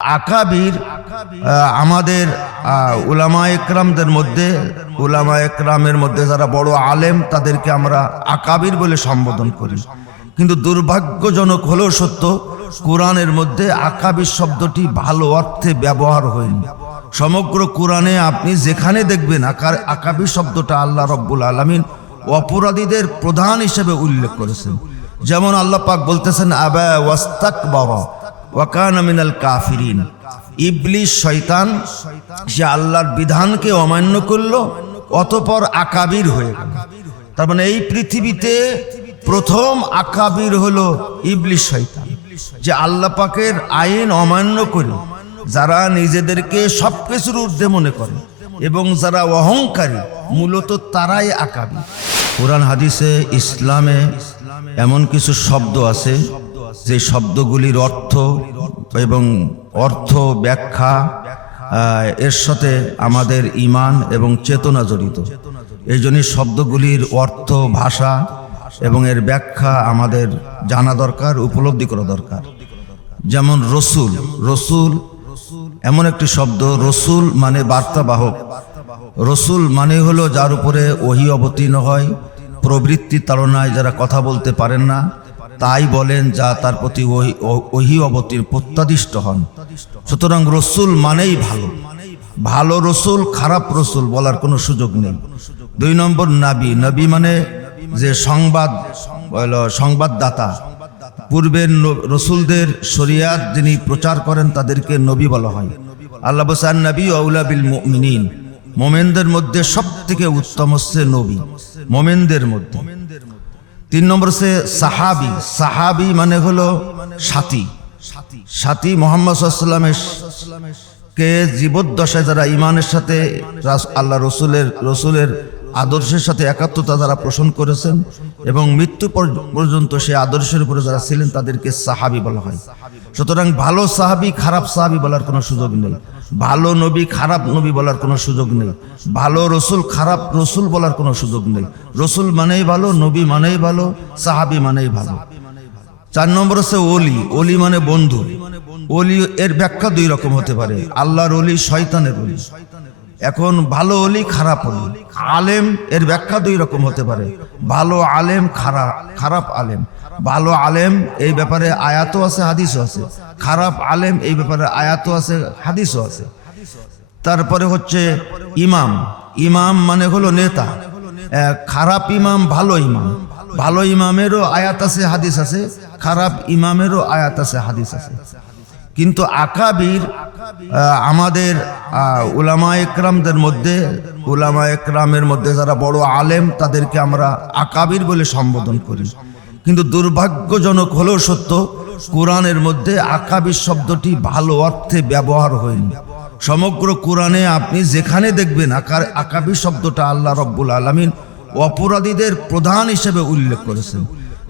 আকাবির আমাদের উলামায়ে কেরামের মধ্যে যারা বড় আলেম তাদেরকে আমরা আকাবির বলে সম্বোধন করি। কিন্তু দুর্ভাগ্যজনক হলেও সত্য, কোরআনের মধ্যে আকাবির শব্দটি ভালো অর্থে ব্যবহার হয়নি। সমগ্র কোরআনে আপনি যেখানে দেখবেন আকাবির শব্দটা আল্লাহ রব্বুল আলামিন অপরাধীদের প্রধান হিসেবে উল্লেখ করেছেন। যেমন আল্লাহ পাক বলতেছেন আবা ওয়াস্তাকবারা ওয়া কানা মিনাল কাফিরিন। ইবলিস শয়তান সে আল্লাহর বিধানকে অমান্য করলো, অতঃপর আকাবির হয়ে গেল। তার মানে এই পৃথিবীতে প্রথম আকাবির হলো ইবলিস শয়তান, যে আল্লাহ পাকের আইন অমান্য করে যারা নিজেদেরকে সবকিছুর ঊর্ধ্বে মনে করে এবং যারা অহংকারী, মূলত তারাই আকাবির। কোরআন হাদিসে ইসলামে এমন কিছু শব্দ আছে যে শব্দগুলির অর্থ এবং ব্যাখ্যা এর সাথে আমাদের ঈমান এবং চেতনা জড়িত। এই জন্য শব্দগুলির অর্থ, ভাষা এবং এর ব্যাখ্যা আমাদের জানা দরকার, উপলব্ধি করা দরকার। যেমন রসুল, রসুল এমন একটি শব্দ, রসুল মানে বার্তাবাহক। রসুল মানে হলো যার উপরে ওহী অবতীর্ণ হয়, প্রবৃত্তি তাড়নায় যারা কথা বলতে পারেন না তাই বলেন, যা তার প্রতি ওহী অবতীর্ণ প্রত্যাদিষ্ট হন। সুতরাং রসুল মানেই ভালো, ভালো রসুল, খারাপ রসুল বলার কোনো সুযোগ নেই। 2 নম্বর নবী, নবী মানে যে সংবাদদাতা। পূর্বের রসুলদের শরিয়াত যিনি প্রচার করেন তাদেরকে নবী বলা হয়। আল্লাহ বলেন নবী আউলা বিল মুমিনিন, মোমেনদের মধ্যে সব থেকে উত্তম হচ্ছে নবী মোমেনদের মধ্যে। 3 নম্বর হচ্ছে সাহাবি, সাহাবি মানে হলো সাথী। সাথী মুহাম্মদ সাল্লাল্লাহু আলাইহি ওয়াসাল্লামের কে জীবদ্দশায় যারা ইমানের সাথে আল্লাহ রসুলের আদর্শের সাথে একাত্মতা যারা পোষণ করেছেন এবং মৃত্যু পর্যন্ত সেই আদর্শের উপরে যারা ছিলেন তাদেরকে সাহাবি বলা হয়। সুতরাং ভালো সাহাবি, খারাপ সাহাবি বলার কোনো সুযোগ নেই। ভালো নবী, খারাপ নবী বলার কোনো সুযোগ নেই। ভালো রসুল, খারাপ রসুল বলার কোনো সুযোগ নেই। রসুল মানেই ভালো, নবী মানেই ভালো, সাহাবি মানেই ভালো। 4 নম্বর হচ্ছে ওলি, ওলি মানে বন্ধু। ওলি এর ব্যাখ্যা 2 রকম হতে পারে, আল্লাহর ওলি, শয়তানের ওলি। এখন ভালো ওলি, খারাপ ওলি। আলেম এর ব্যাখ্যা 2 রকম হতে পারে, ভালো আলেম, খারাপ আলেম। ভালো আলেম এই ব্যাপারে আয়াতও আছে, হাদিসও আছে। খারাপ আলেম এই ব্যাপারে আয়াতও আছে, হাদিসও আছে। তারপরে হচ্ছে ইমাম, ইমাম মানে হলো নেতা। খারাপ ইমাম, ভালো ইমাম। ভালো ইমামেরও আয়াত আছে, হাদিস আছে, খারাপ ইমামেরও আয়াত আছে, হাদিস আছে। কিন্তু আকাবির আমাদের উলামায়ে কেরামের মধ্যে যারা বড় আলেম তাদেরকে আমরা আকাবির বলে সম্বোধন করি। কিন্তু দুর্ভাগ্যজনক হলেও সত্য, কোরআনের মধ্যে আকাবির শব্দটি ভালো অর্থে ব্যবহার হয়নি। সমগ্র কোরআনে আপনি যেখানে দেখবেন আকাবির শব্দটা আল্লাহ রব্বুল আলামিন অপরাধীদের প্রধান হিসেবে উল্লেখ করেছেন।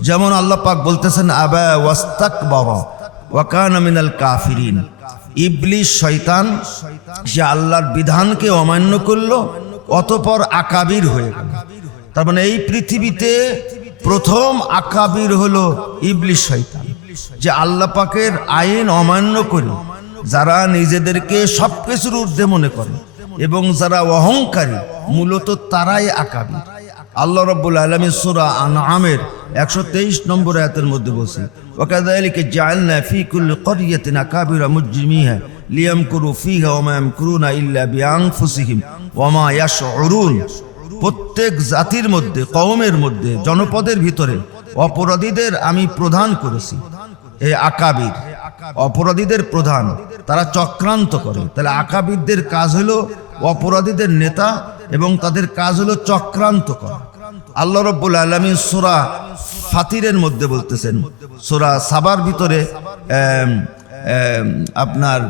যেমন আল্লাহ পাক বলতেছেন আবা ওয়াস্তাকবারা ওয়া কানা মিনাল কাফিরিন। ইবলিস শয়তান সে আল্লাহর বিধানকে অমান্য করলো, অতঃপর আকাবির হয়ে গেল। তার মানে এই পৃথিবীতে প্রথম আকাবির হলো ইবলিস শয়তান, যে আল্লাহ পাকের আইন অমান্য করে যারা নিজেদেরকে সবকিছুর ঊর্ধ্বে মনে করে এবং যারা অহংকারী, মূলত তারাই আকাবির। আল্লাহ রাব্বুল আলামিন সূরা আনআমের 123 নম্বর আয়াতের মধ্যে বলছেন ওয়াকাযালিকা জাআলনা ফী কুল্লি ক্বরিয়াতিন আকাবিরা মুজরিমিহা লিয়ামকুরু ফীহা ওয়া মা ইয়ামকুরুনা ইল্লা বিআনফুসিহিম ওয়া মা ইয়াশউরুন। প্রত্যেক জাতির মধ্যে, কওমের মধ্যে, জনপদের ভিতরে অপরাধীদের আমি প্রধান করেছি। এই আকাবির অপরাধীদের প্রধান, তারা চক্রান্ত করে। তাহলে আকাবিরদের কাজ হলো অপরাধীদের নেতা এবং তাদের কাজ হলো চক্রান্ত করা। আল্লাহ রাব্বুল আলামিন সূরা ফাতিরের মধ্যে বলতেছেন, সূরা সাবার ভিতরে আপনার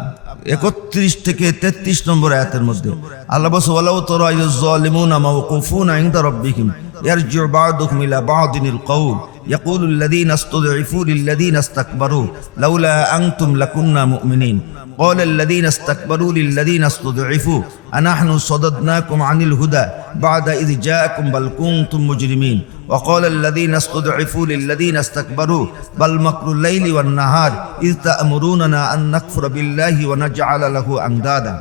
31 থেকে 33 নম্বর আয়াতের মধ্যে আল্লাহ বলেন ওয়ালাউ তারা ইয়ায-যালিমুনা মাওকুফুনা ইনদা রাব্বিহিম ইয়ারজিউ বা'দুহুম ইলা বা'দিনিল কওল ইয়াকুলুল লাযীনা ইসতুদঈফু লিল লাযীনা ইসতাকবারু লাউলা আনতুম লাকুন্না মুমিনিন। قال الذين استكبروا للذين استضعفوا أنحن صددناكم عن الهدى بعد إذ جاءكم بل كنتم مجرمين وقال الذين استضعفوا للذين استكبروا بل مكر الليل والنهار إذ تأمروننا أن نكفر بالله ونجعل له أندادا।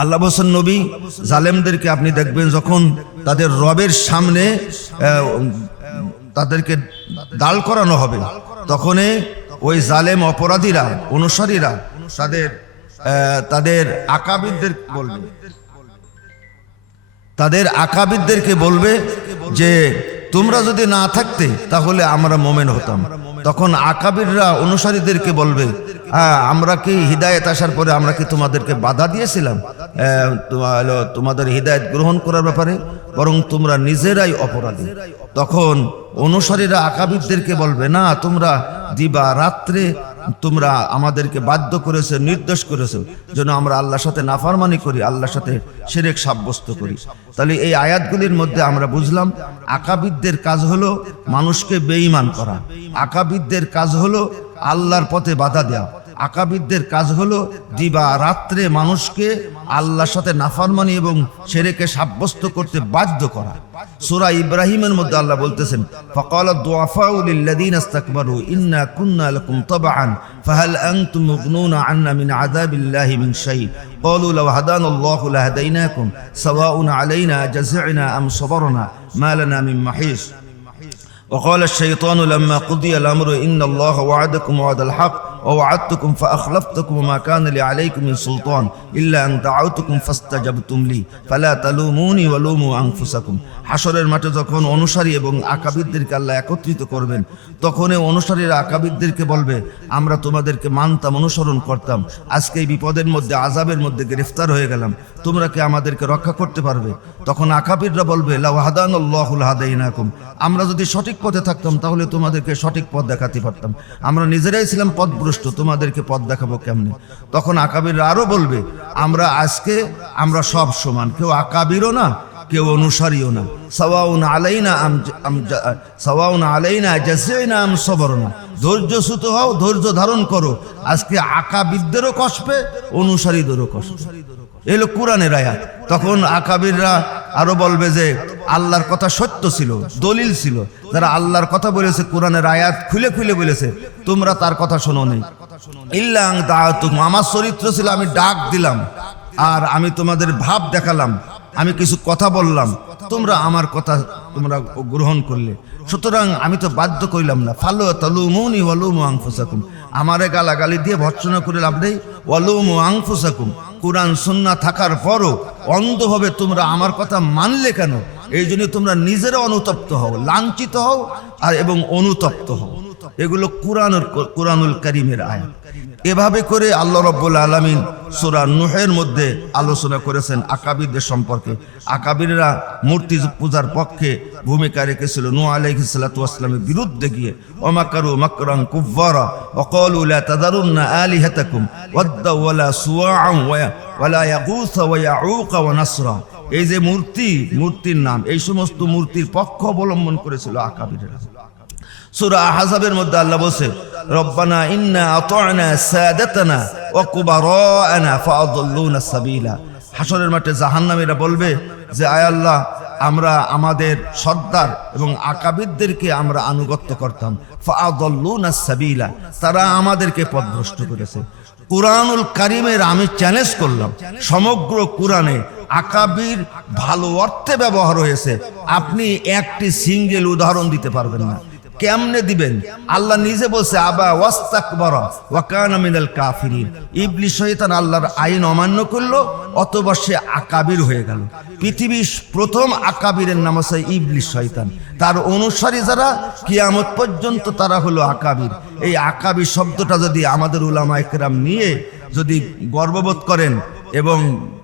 আল্লাহ বলেন নবী, জালেমদেরকে আপনি দেখবেন যখন তাদের রবের সামনে তাদেরকে দাঁড় করানো হবে, তখন ওই জালেম অপরাধীরা, অনুসারীরা তাদের আকাবিরদেরকে বলবে যে তোমরা যদি না থাকতে তাহলে আমরা মোমেন হতাম। তখন আকাবিররা অনুসারীদেরকে বলবে, আমরা কি হিদায়েত আসার পরে আমরা কি তোমাদেরকে বাধা দিয়েছিলাম তোমাদের হিদায়েত গ্রহণ করার ব্যাপারে? বরং তোমরা নিজেরাই অপরাধী। তখন অনুসারীরা আকাবিরদেরকে বলবে, না, তোমরা দিবা রাত্রে তোমরা আমাদেরকে বাধ্য করেছো, নির্দেশ করেছো যেন আমরা আল্লাহর সাথে নাফরমানি করি, আল্লাহর সাথে শিরক সাব্যস্ত করি। তাহলে এই আয়াতগুলির মধ্যে আমরা বুঝলাম আকাবিরদের কাজ হলো মানুষকে বেঈমান করা, আকাবিরদের কাজ হলো আল্লাহর পথে বাধা দেওয়া, আকাবিরদের কাজ হলো দিবা রাত্রে মানুষকে আল্লাহর সাথে নাফরমানি এবং শিরকে সাব্যস্ত করতে বাধ্য করা। সূরা ইব্রাহিমের মধ্যে আল্লাহ বলতেছেন, ফাকালাদ দুআফাউ লিল্লাযিনা ইসতাকবারু ইন্না কুন্না লাকুম তাবআন ফাহাল আনতুম মুগনুনা আন্না মিন আযাবিল্লাহি মিন শাই ক্বালু লাউ হাদানাল্লাহু লাহাদাইনাকুম সাওয়াউন আলাইনা জাযি'না আম সাবারনা মা লানা মিন মাহিস وقال الشيطان لما قضي الأمر إن الله وعدكم وعد الحق ووعدتكم فأخلفتكم وما كان لي عليكم من سلطان إلا أن دعوتكم فاستجبتم لي فلا تلوموني ولوموا أنفسكم। হাশরের মাঠে যখন অনুসারী এবং আকাবিরদেরকে আল্লাহ একত্রিত করবেন, তখন এই অনুসারীরা আকাবিরদেরকে বলবে, আমরা তোমাদেরকে মানতাম, অনুসরণ করতাম, আজকে এই বিপদের মধ্যে, আযাবের মধ্যে গ্রেফতার হয়ে গেলাম, তোমরা কি আমাদেরকে রক্ষা করতে পারবে? তখন আকাবিররা বলবে, লাউ হাদানাল্লাহু লাহাদাইনাকুম, আমরা যদি সঠিক পথে থাকতাম তাহলে তোমাদেরকে সঠিক পথ দেখাতে পারতাম, আমরা নিজেরাই ছিলাম পথভ্রষ্ট, তোমাদেরকে পথ দেখাবো কেমনে? তখন আকাবিররা আরো বলবে, আমরা সব সমান, কেউ আকাবিরও না, কেউ অনুসারীও না, সাওয়াউন আলাইনা জাযি'না আম সাবারনা, ধৈর্যচ্যুত হও, ধৈর্য ধারণ করো। আজকে আকাবিরদেরও কষ্টে, অনুসারীদেরও কষ্ট। এলো কোরআনের আয়াত। তখন আকাবিররা আরো বলবে যে আল্লাহর কথা সত্য ছিল, দলিল ছিল, যারা আল্লাহর কথা বলেছে, কোরআনের আয়াত খুলে খুলে বলেছে, তোমরা তার কথা শোনোনি। ইল্লা আন দাআতুকুম, আমার চরিত্র ছিল আমি ডাক দিলাম আর আমি তোমাদের ভাব দেখালাম, আমি কিছু কথা বললাম, তোমরা আমার কথা তোমরা গ্রহণ করলে, সুতরাং আমি তো বাধ্য করিলাম না। ফালো তালুমুনি ওয়ালুমু আনফুসাকুম, আমারে গালাগালি দিয়ে ভর্ৎসনা করে লাভ নেই। ওয়ালুমু আনফুসাকুম, কুরআন সুন্নাহ থাকার পরও অন্ধভাবে তোমরা আমার কথা মানলে কেন? এই জন্য তোমরা নিজেরা অনুতপ্ত হও, লাঞ্ছিত হও আর এবং অনুতপ্ত হও। এগুলো কুরআনুল কারীমের আয়াত। এভাবে করে আল্লাহ রাব্বুল আলামিন সূরা নূহের মধ্যে আলোচনা করেছেন আকাবিরদের সম্পর্কে। আকাবিররা মূর্তি পূজার পক্ষে ভূমিকা রেখেছিল নূহ আলাইহিস সালাতু ওয়াস সালামের বিরুদ্ধে গিয়ে। ওয়ামাকারু মাকরান কুফারা ওয়া ক্বালু লা তাযারুন্না আলিহাতাকুম ওয়াদ্দা ওয়ালা সুওয়াআন ওয়ালা ইয়াগুস ওয়া ইয়াউক ওয়া নাসরা। এই যে মূর্তির নাম, এই সমস্ত মূর্তির পক্ষ অবলম্বন করেছিল আকাবিররা। সূরা আহজাবের মধ্যে আল্লাহ বলেছে, রব্বানা ইন্না আতা'না সাদাতানা ওয়া কুবারা'না ফাআদাল্লুনা সাবিলা। হাশরের মাঠে জাহান্নামীরা বলবে যে আয় আল্লাহ, আমরা আমাদের সর্দার এবং আকাবিরদেরকে আমরা আনুগত্য করতাম, ফাআদাল্লুনা সাবিলা, তারা আমাদেরকে পথভ্রষ্ট করেছে। কুরআনুল কারীমের আমি চ্যালেঞ্জ করলাম, সমগ্র কুরআনে আকাবির ভালো অর্থে ব্যবহার হয়েছে, আপনি একটি সিঙ্গেল উদাহরণ দিতে পারবেন না। কেমনে দিবেন? আল্লাহ নিজে বলছে, আবা ওয়াস্তাকবারা ওয়া কানা মিনাল কাফিরিন। ইবলিস শয়তান আল্লাহর আইন অমান্য করলো, অতঃপর সে আকাবির হয়ে গেল। পৃথিবীর প্রথম আকাবিরের নাম হচ্ছে ইবলিস শয়তান। তার অনুসারী যারা কিয়ামত পর্যন্ত তারা হলো আকাবির। এই আকাবির শব্দটা যদি আমাদের উলামায়ে কেরাম নিয়ে যদি গর্ববোধ করেন এবং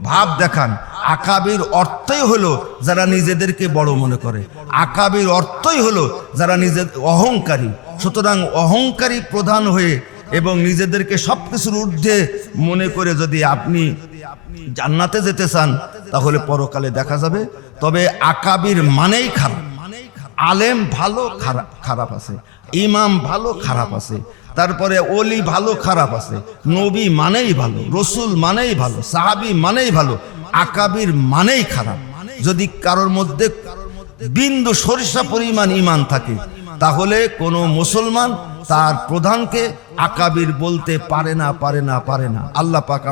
ভাব দেখান, আকাবির অর্থই হলো যারা নিজেদেরকে বড় মনে করে, আকাবির অর্থই হলো যারা নিজের অহংকারী। সুতরাং অহংকারী প্রধান হয়ে এবং নিজেদেরকে সবকিছুর ঊর্ধ্বে মনে করে যদি আপনি জান্নাতে যেতে চান তাহলে পরকালে দেখা যাবে। তবে আকাবির মানেই খারাপ। আলেম ভালো খারাপ আছে, ইমাম ভালো খারাপ আছে, তারপরে অলি ভালো খারাপ আছে, নবী মানেই ভালো, রসুল মানেই ভালো, সাহাবী মানেই ভালো, আকাবির মানেই খারাপ। যদি কারোর মধ্যে বিন্দু সরিষা পরিমাণ ঈমান থাকে তাহলে কোনো মুসলমান তার প্রধানকে আকাবির বলতে পারে না। আল্লাহ পাক